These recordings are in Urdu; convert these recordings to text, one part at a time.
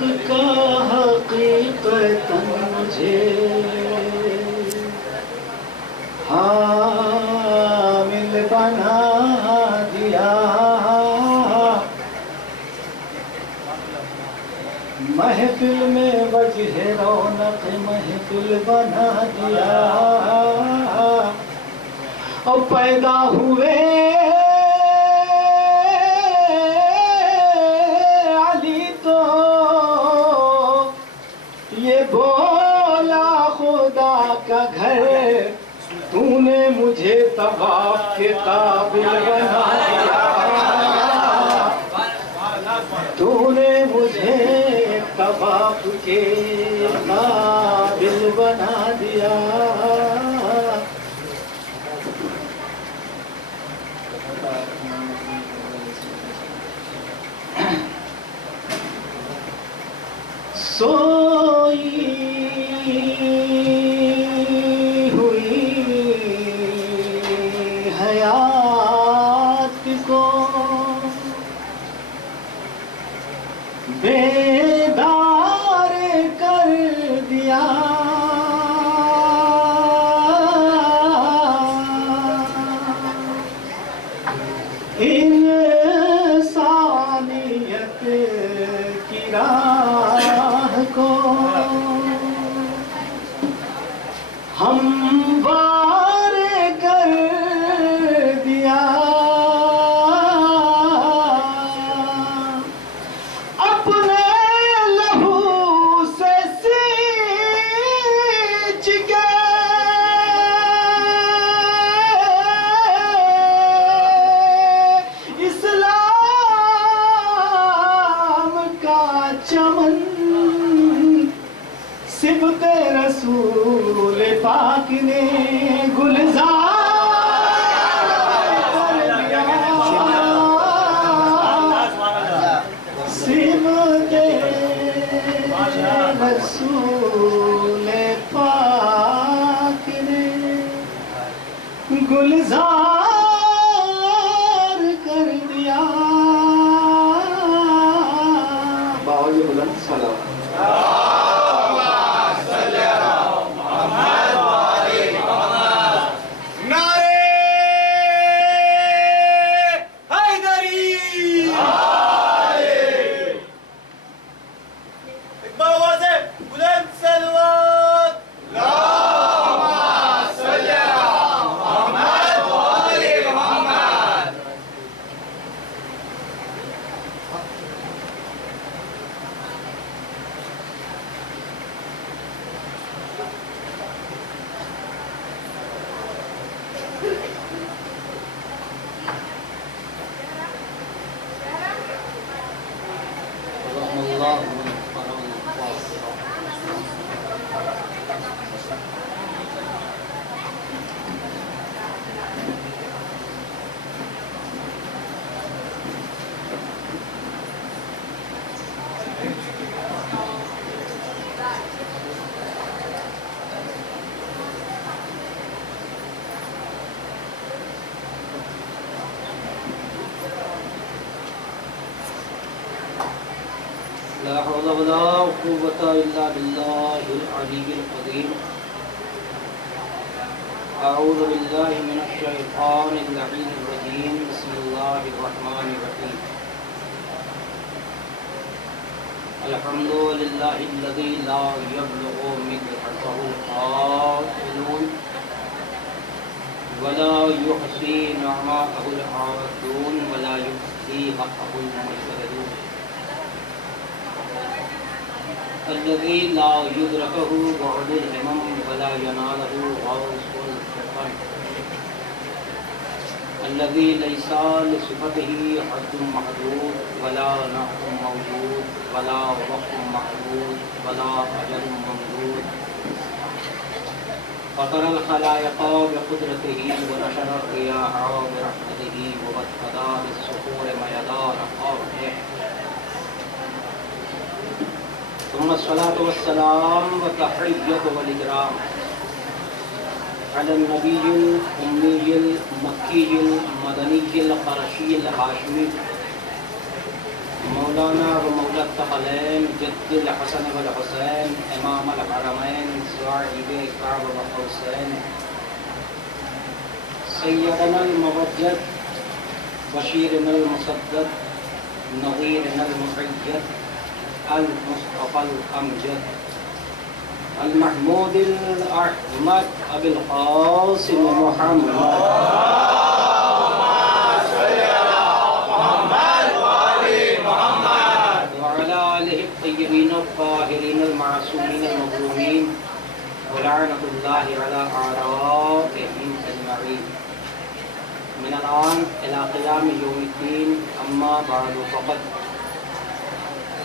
حق کا حقیقتاً مجھے حامل بنا دیا، محفل میں وجہ رونق محفل بنا دیا، اور پیدا ہوئے علی تو یہ بولا خدا کا گھر، تو نے مجھے طواف کے قابل بنا دیا، تو نے مجھے طواف کے قابل بنا دیا۔ سوئی ہوئی حیات کو بیدار کر دیا، انسانیت کی راہ کو ہموار کر دیا، اپنے لہو سے سینچ کے اسلام کا چمن صبت رسول پاک نے گلزار کر دیا، صبت رسول پاک نے گلزار کر دیا۔ باوجہ بلند صلوات۔ لا حول ولا قوة إلا بالله العلي العظيم۔ أعوذ بالله من الشيطان اللعين الرجيم، بسم الله الرحمن الرحيم۔ الحمد لله الذي لا يبلغ مدحته القائلون ولا يحصي نعماءه العادون ولا يحصي حقه المشهدون، الذي لا يدركه بعد الهمم ولا يناله غوث الفقر، الذي ليس لصفته حد محدود ولا نحو موجود ولا وقت محدود ولا أجل ممدود، فطر الخلائق بقدرته ونشر الرياح برحمته وبث بالصخور ميدان قوله، ثم الصلاة والسلام والتحية والإكرام على النبي الأمي المكي المدني القرشي الهاشمي مولانا و مولا الثقلین جد الحسن والحسین امام الحرمین صاحب کعب و قوسین سیدنا الموجد بشیرنا المسدد نظیرنا المؤید المصطفى الامجد المحمود الاحمد ابی القاسم محمد الطيبين الطاهرين المعصومين المظلومين ولعنة الله على أعدائهم أجمعين من الآن إلى قيام يوم الدين أما بعد فقد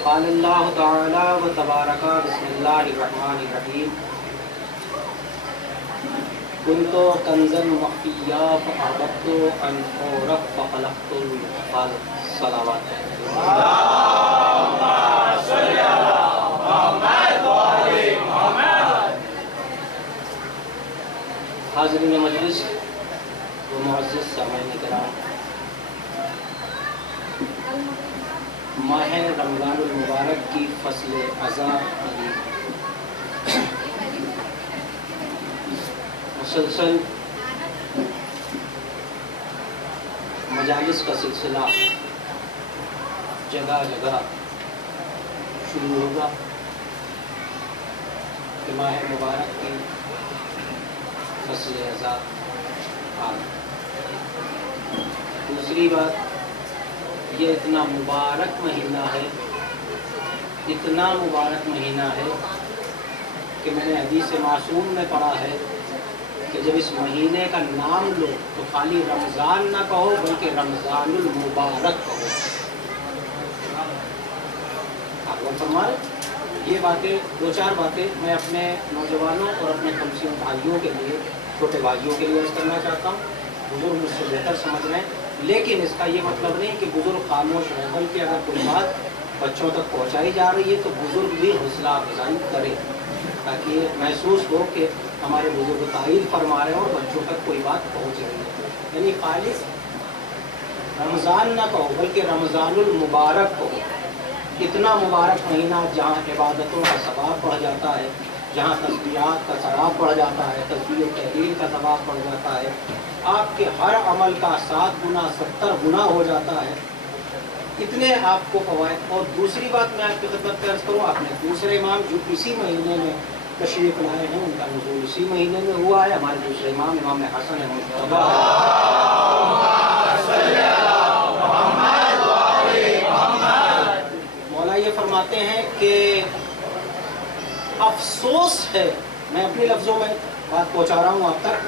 قال الله تعالى وتبارك بسم الله الرحمن الرحيم كنت كنزا مخفيا فأحببت أن أعرف فخلقت الخلق صلوات حاضرین مجلس و معزز سامعین کرام، ماہ رمضان المبارک کی فصل ازاں مسلسل مجالس کا سلسلہ جگہ جگہ شروع ہوگا کہ ماہ مبارک کی فصل ازاں آ گئی۔ دوسری بات، یہ اتنا مبارک مہینہ ہے، اتنا مبارک مہینہ ہے کہ میں نے حدیث معصوم میں پڑھا ہے کہ جب اس مہینے کا نام لو تو خالی رمضان نہ کہو بلکہ رمضان المبارک کہو۔ آپ غور فرمائیں، یہ باتیں، دو چار باتیں میں اپنے نوجوانوں اور اپنے کمسیوں بھائیوں کے لیے، چھوٹے بھائیوں کے لیے عرض کرنا چاہتا ہوں۔ بزرگ مجھ سے بہتر سمجھ رہے ہیں، لیکن اس کا یہ مطلب نہیں کہ بزرگ خاموش رہیں، بلکہ اگر کوئی بات بچوں تک پہنچائی جا رہی ہے تو بزرگ بھی حوصلہ افزائی کرے، تاکہ یہ محسوس ہو کہ ہمارے بزرگ تائید فرما رہے ہیں اور بچوں تک کوئی بات پہنچ رہی ہے۔ یعنی خالص رمضان نہ کہو بلکہ رمضان المبارک کہو۔ اتنا مبارک مہینہ جہاں عبادتوں کا ثواب بڑھ جاتا ہے، جہاں تسبیحات کا ثواب بڑھ جاتا ہے، تسبیح و تحلیل کا ثواب بڑھ جاتا ہے، آپ کے ہر عمل کا 7 گنا 70 گنا ہو جاتا ہے، اتنے آپ کو فوائد۔ اور دوسری بات میں آپ کی خدمت میں عرض کروں، آپ نے دوسرے امام جو اسی مہینے میں تشریف لائے ہیں، ان کا نزول اسی مہینے میں ہوا ہے۔ ہمارے دوسرے امام امام حسن مجتبی مولا یہ فرماتے ہیں کہ افسوس ہے، میں اپنے لفظوں میں بات پہنچا رہا ہوں آپ تک،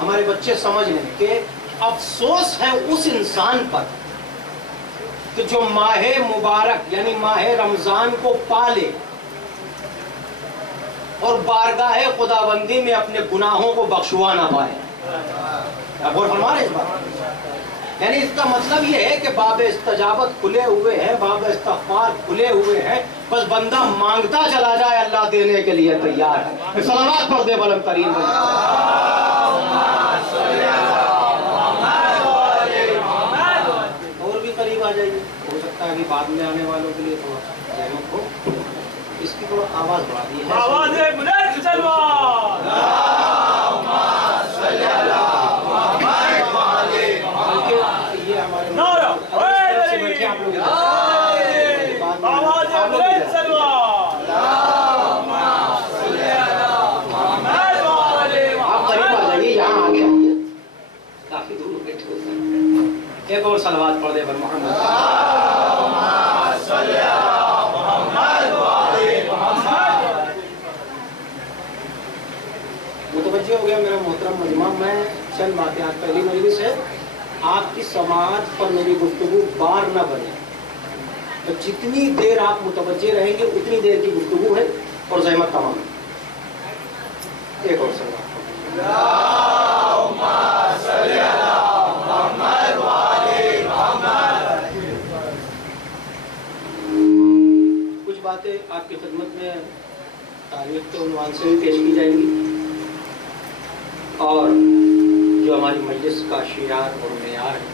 ہمارے بچے سمجھ لیں کہ افسوس ہے اس انسان پر کہ جو ماہ مبارک یعنی ماہ رمضان کو پالے اور بارگاہ خداوندی میں اپنے گناہوں کو بخشوا نہ پائے۔ آپ غور فرما رہے ہیں اس بات؟ یعنی اس کا مطلب یہ ہے کہ باب استجابت کھلے ہوئے ہیں، باب استغفار کھلے ہوئے ہیں، بس بندہ مانگتا چلا جائے، اللہ دینے کے لیے تیار ہے۔ صلوات پڑھ دے بلند ترین اور بھی قریب آ جائیے، ہو سکتا ہے ابھی بعد میں آنے والوں کے لیے تھوڑا رحمت ہو، اس کی تھوڑا آواز بڑھا دی ہے۔ یہ ہمارے کافی دور بیٹھے ہوتے ہیں۔ ایک اور صلوات پڑھ دے بر محمد۔ متوجہ ہو گیا میرا محترم مجمع، میں چند باتیں، آج پہلی مجلس ہے، آپ کی سماعت پر میری گفتگو بار نہ بنے، تو جتنی دیر آپ متوجہ رہیں گے اتنی دیر کی گفتگو ہے اور زحمت تمام ہے۔ ایک اور صلوات کچھ باتیں آپ کی خدمت میں تاریخ کے عنوان سے بھی پیش کی جائیں گی، اور جو ہماری مجلس کا شعار اور معیار ہے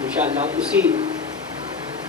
انشاءاللہ اسی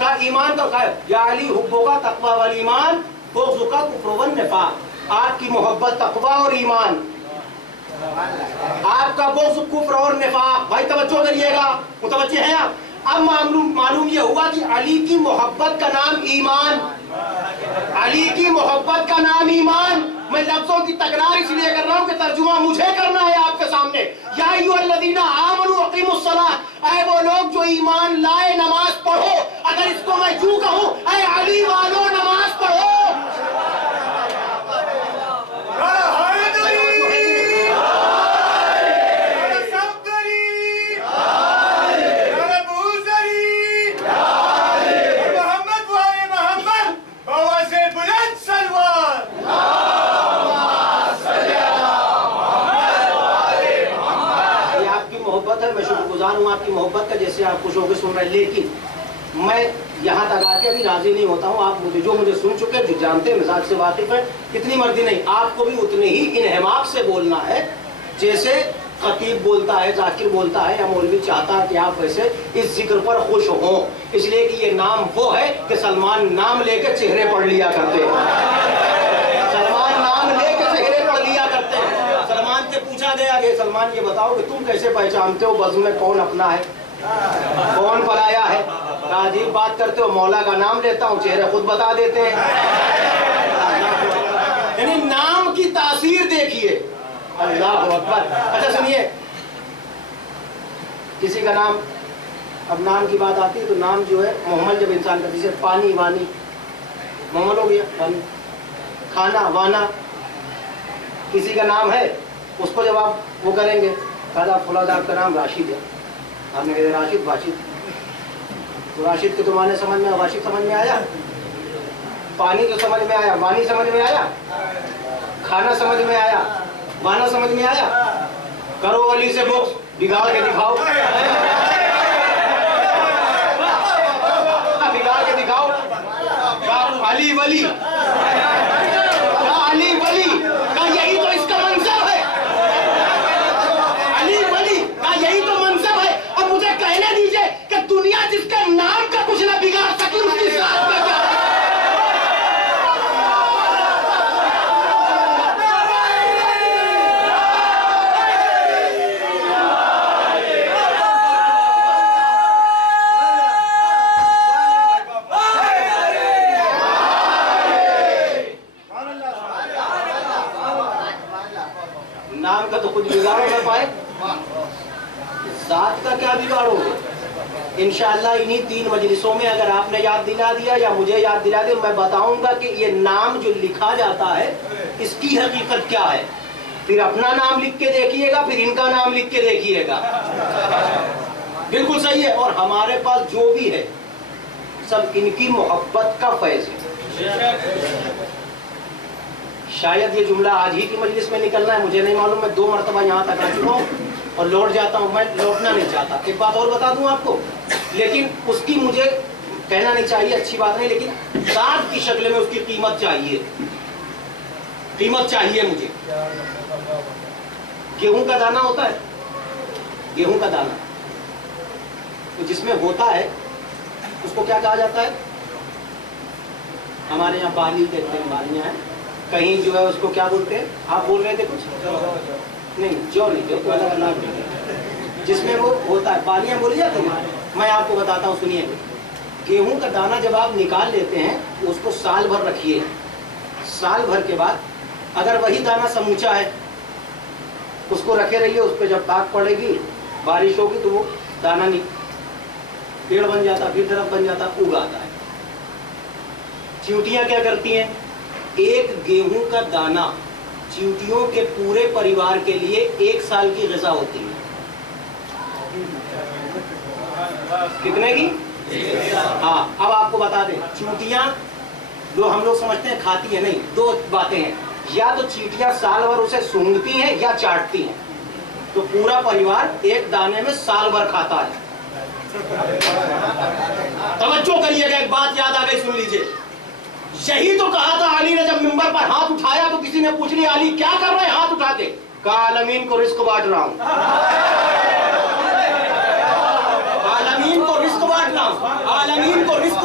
کا ایمان کا یا علی حبوکا تقوی والایمان بغضک کفر والنفاق، آپ کی محبت تقوی اور ایمان، آپ کا بغض کفر اور نفاق۔ بھائی توجہ کریے گا، متوجہ ہیں آپ؟ اب معلوم یہ ہوا کہ علی کی محبت کا نام ایمان، علی کی محبت کا نام ایمان۔ میں لفظوں کی تکرار اس لیے کر رہا ہوں کہ ترجمہ مجھے کرنا ہے آپ کے سامنے۔ یا ایھا الذین آمنوا اقیموا الصلاۃ، اے وہ لوگ جو ایمان لائے نماز پڑھو۔ اگر اس کو میں یوں کہوں، اے علی والو نماز پڑھو۔ میں شکر گزار ہوں آپ کی محبت کا، جیسے آپ خوش ہو کے سن رہے ہیں، لیکن میں یہاں تک آ کے ابھی راضی نہیں ہوتا ہوں۔ آپ مجھے سن چکے، جو جانتے ہیں، مزاج سے واقف ہیں، اتنی مرضی نہیں، آپ کو بھی اتنے ہی انہماک سے بولنا ہے جیسے خطیب بولتا ہے، ذاکر بولتا ہے، یا مولوی چاہتا ہے کہ آپ ویسے اس ذکر پر خوش ہوں، اس لیے کہ یہ نام وہ ہے کہ سلمان نام لے کے چہرے پڑھ لیا کرتے ہیں، سلمان نام لے کے چہرے پڑھ لیا کرتے ہیں۔ سلمان سے پوچھا گیا کہ سلمان یہ بتاؤ کہ تم کیسے پہچانتے ہو بزم میں کون اپنا ہے کون پرایا ہے؟ عجیب بات کرتے ہو، مولا کا نام لیتا ہوں، چہرے خود بتا دیتے ہیں۔ یعنی نام کی تاثیر دیکھیے، اللہ اکبر۔ اچھا سنیے، کسی کا نام، اب نام کی بات آتی ہے تو نام جو ہے محمد، جب انسان کا، جیسے پانی وانی محمد ہو گیا، پانی، کھانا وانا، کسی کا نام ہے، اس کو جب آپ وہ کریں گے، کہا فلاں صاحب کا نام راشد ہے، آپ نے کہا راشد باشد، تو راشد کے تو معنی سمجھ میں، واشد سمجھ میں آیا، پانی تو سمجھ میں آیا، وانی سمجھ میں آیا، کھانا سمجھ میں آیا، وانا سمجھ میں آیا، کرو علی سے بکس، بگاڑ کے دکھاؤ، بگاڑ کے دکھاؤ، علی ولی، علی ولی کا یہی تو اس کا منصب ہے، علی ولی کا یہی تو منصب ہے۔ اور مجھے کہنے دیجئے کہ دنیا جس کے نام کا کچھ نہ بگاڑ سکی، اس کی ذات کا کیا؟ نام کا تو کچھ بگاڑو نہ پائے، ذات کا کیا بگاڑو گے؟ انشاءاللہ انہی 3 مجلسوں میں اگر آپ نے یاد دلا دیا یا مجھے یاد دلا دیا، میں بتاؤں گا کہ یہ نام جو لکھا جاتا ہے اس کی حقیقت کیا ہے۔ پھر اپنا نام لکھ کے دیکھیے گا، پھر ان کا نام لکھ کے دیکھیے گا، بالکل صحیح ہے۔ اور ہمارے پاس جو بھی ہے سب ان کی محبت کا فیض ہے۔ شاید یہ جملہ آج ہی کی مجلس میں نکلنا ہے، مجھے نہیں معلوم، میں 2 مرتبہ یہاں تک آ چکا ہوں اور لوٹ جاتا ہوں، میں لوٹنا نہیں چاہتا۔ ایک بات اور بتا دوں آپ کو، لیکن اس کی مجھے کہنا نہیں چاہیے، اچھی بات نہیں، لیکن ذات کی شکل میں اس کی قیمت چاہیے، قیمت چاہیے مجھے۔ گیہوں کا دانہ ہوتا ہے، گیہوں کا دانہ تو جس میں ہوتا ہے اس کو کیا کہا جاتا ہے؟ ہمارے یہاں بالی کہتے ہیں، بالیاں ہیں، کہیں جو ہے اس کو کیا بولتے ہیں؟ آپ بول رہے تھے کچھ نہیں، جو نہیں، جو تو الگ الگ جس میں وہ ہوتا ہے، بالیاں بولی جاتی ہیں۔ میں آپ کو بتاتا ہوں، سنیے، گیہوں کا دانہ جب آپ نکال لیتے ہیں اس کو سال بھر رکھیے، سال بھر کے بعد اگر وہی دانہ سموچا ہے اس کو رکھے رہیے، اس پہ جب تاک پڑے گی، بارش ہوگی تو وہ دانہ نہیں، پیڑ بن جاتا، پھر درخت بن جاتا، اگ آتا ہے۔ چیونٹیاں کیا کرتی ہیں؟ ایک گیہوں کا دانہ چیونٹیوں کے پورے پریوار کے لیے 1 سال کی غذا ہوتی ہے۔ کتنے کی؟ ہاں، اب آپ کو بتا دیں، چیونٹیاں جو ہم لوگ سمجھتے ہیں کھاتی ہیں، نہیں، 2 باتیں ہیں، یا تو چیونٹیاں سال بھر اسے سونگھتی ہیں یا چاٹتی ہیں، تو پورا پریوار ایک دانے میں سال بھر کھاتا ہے۔ توجہ کریے گا، ایک بات یاد آ گئی، سن لیجئے۔ یہی تو کہا تھا علی نے جب منبر پر ہاتھ اٹھایا تو کسی نے پوچھ لیا، علی کیا کر رہے ہیں ہاتھ اٹھا کے؟ کہا عالمین کو رزق بانٹ رہا ہوں، عالمین کو رزق بانٹ رہا ہوں، عالمین کو رزق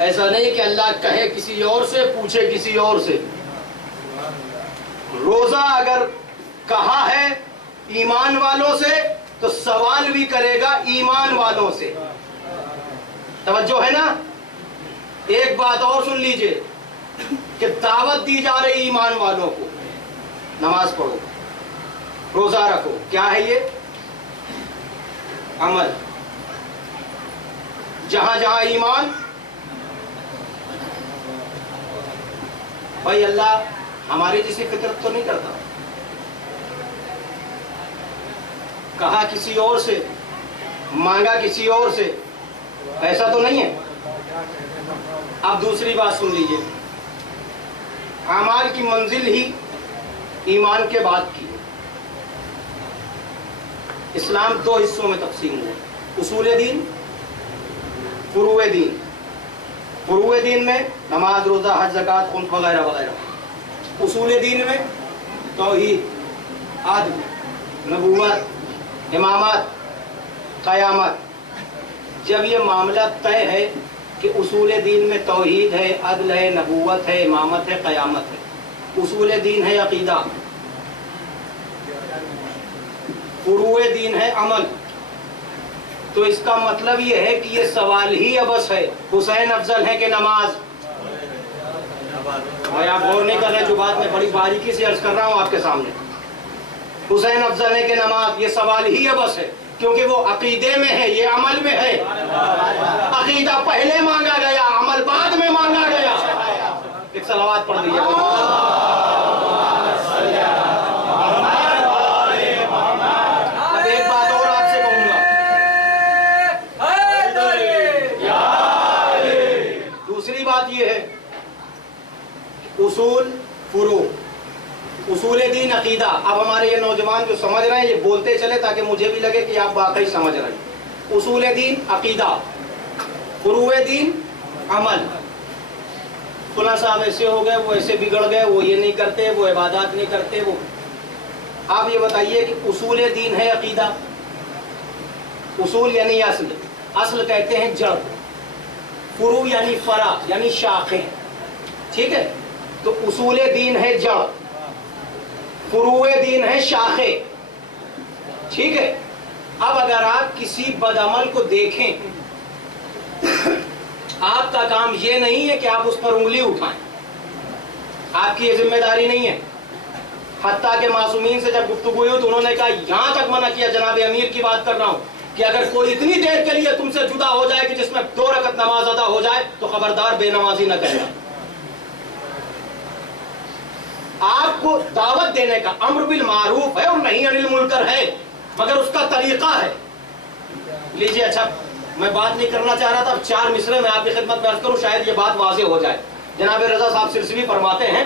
ایسا نہیں کہ اللہ کہے کسی اور سے, پوچھے کسی اور سے. روزہ اگر کہا ہے ایمان والوں سے تو سوال بھی کرے گا ایمان والوں سے. توجہ ہے نا؟ ایک بات اور سن لیجئے کہ دعوت دی جا رہی ایمان والوں کو, نماز پڑھو, روزہ رکھو. کیا ہے یہ؟ عمل. جہاں جہاں ایمان, بھائی اللہ ہماری جیسی فطرت تو نہیں کرتا. کہا کسی اور سے, مانگا کسی اور سے, ایسا تو نہیں ہے. اب دوسری بات سن لیجئے, اعمال کی منزل ہی ایمان کے بعد کی. اسلام دو حصوں میں تقسیم ہوا, اصول دین, فروع دین. فروع دین میں نماز, روزہ, حج, زکوٰۃ, خمس وغیرہ وغیرہ. اصول دین میں توحید, عدل, نبوت, امامت, قیامت. جب یہ معاملہ طے ہے کہ اصول دین میں توحید ہے, عدل ہے, نبوت ہے, امامت ہے, قیامت ہے, اصول دین ہے عقیدہ, فروع دین ہے عمل, تو اس کا مطلب یہ ہے کہ یہ سوال ہی ابس ہے, حسین افضل ہے کہ نماز؟ بھائی آپ غور نہیں کر رہے جو بات میں بڑی باریکی سے عرض کر رہا ہوں آپ کے سامنے. حسین افضل ہے کہ نماز, یہ سوال ہی ابس ہے, کیونکہ وہ عقیدے میں ہے, یہ عمل میں ہے. عقیدہ پہلے مانگا گیا, عمل بعد میں مانگا گیا. ایک صلوات پڑھ دیجیے. اب ایک بات اور آپ سے کہوں گا, دوسری بات یہ ہے اصول, فروع. اصول دین عقیدہ. اب ہمارے یہ نوجوان جو سمجھ رہے ہیں یہ بولتے چلے تاکہ مجھے بھی لگے کہ آپ واقعی سمجھ رہے ہیں. اصول دین عقیدہ, فروع دین عمل. فلاں صاحب ایسے ہو گئے, وہ ایسے بگڑ گئے, وہ یہ نہیں کرتے, وہ عبادات نہیں کرتے. وہ آپ یہ بتائیے کہ اصول دین ہے عقیدہ. اصول یعنی اصل, اصل کہتے ہیں جڑ. فروع یعنی فرع یعنی شاخیں. ٹھیک ہے, تو اصول دین ہے جڑ, فروع دین ہے شاخیں. ٹھیک ہے. اب اگر آپ کسی بدعمل کو دیکھیں, آپ کا کام یہ نہیں ہے کہ آپ اس پر انگلی اٹھائیں, آپ کی یہ ذمہ داری نہیں ہے. حتیٰ کہ معصومین سے جب گفتگو ہوئی تو انہوں نے کہا, یہاں تک منع کیا, جناب امیر کی بات کر رہا ہوں, کہ اگر کوئی اتنی دیر کے لیے تم سے جدا ہو جائے کہ جس میں 2 رکعت نماز ادا ہو جائے تو خبردار بے نمازی نہ کرنا. آپ کو دعوت دینے کا امر بالمعروف ہے اور نہی عن المنکر ہے, مگر اس کا طریقہ ہے. لیجئے, اچھا میں بات نہیں کرنا چاہ رہا تھا, اب 4 مصرے میں آپ کی خدمت میں عرض کروں, شاید یہ بات واضح ہو جائے. جناب رضا صاحب سرسوی فرماتے ہیں,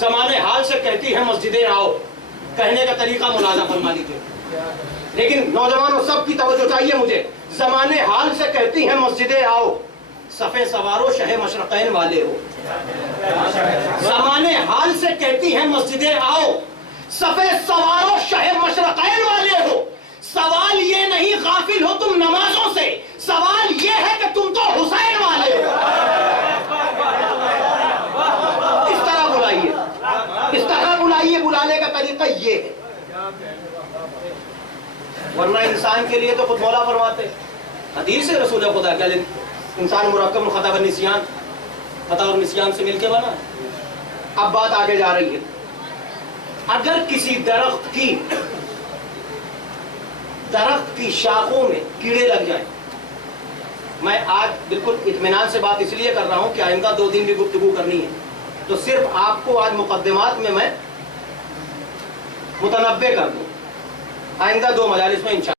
زمانے حال سے کہتی ہے مسجدیں آؤ. کہنے کا طریقہ ملاحظہ فرما لیجیے, لیکن نوجوانوں سب کی توجہ چاہیے مجھے. زمانے حال سے کہتی ہیں مسجدیں آؤ, صفے سوارو شہ مشرقین والے ہو. زمانے حال سے کہتی ہیں مسجدیں آؤ, صفے سوارو شہ مشرقین والے ہو. سوال یہ نہیں غافل ہو تم نمازوں سے, سوال یہ ہے کہ تم تو حسین والے ہو. اس طرح بلائیے, اس طرح بلائیے, بلانے کا طریقہ یہ ہے. ورنہ انسان کے لیے تو خود مولا فرماتے, حدیث ہے رسول خدا کہ انسان مرکب الخطا والنسیان, خطا اور نسیان سے مل کے بنا. اب بات آگے جا رہی ہے. اگر کسی درخت کی شاخوں میں کیڑے لگ جائیں, میں آج بالکل اطمینان سے بات اس لیے کر رہا ہوں کہ آئندہ 2 دن بھی گفتگو کرنی ہے, تو صرف آپ کو آج مقدمات میں متنبع کر دوں, آئندہ 2 مجالس میں انشاءاللہ